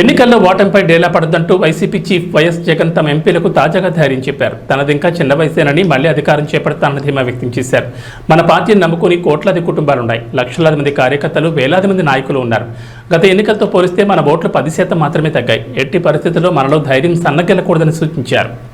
ఎన్నికల్లో ఓటమిపై డేలా పడదంటూ YCP chief YS Jagan తమ ఎంపీలకు తాజాగా ధైర్యం చెప్పారు. తనదింకా చిన్న వయసేనని మళ్లీ అధికారం చేపడతానని ధీమా వ్యక్తం చేశారు. మన పార్టీని నమ్ముకుని కోట్లాది కుటుంబాలున్నాయి, లక్షలాది మంది కార్యకర్తలు, వేలాది మంది నాయకులు ఉన్నారు. గత ఎన్నికలతో పోలిస్తే మన ఓట్లు 10% మాత్రమే తగ్గాయి. ఎట్టి పరిస్థితుల్లో మనలో ధైర్యం సన్నగిల్లకూడదని సూచించారు.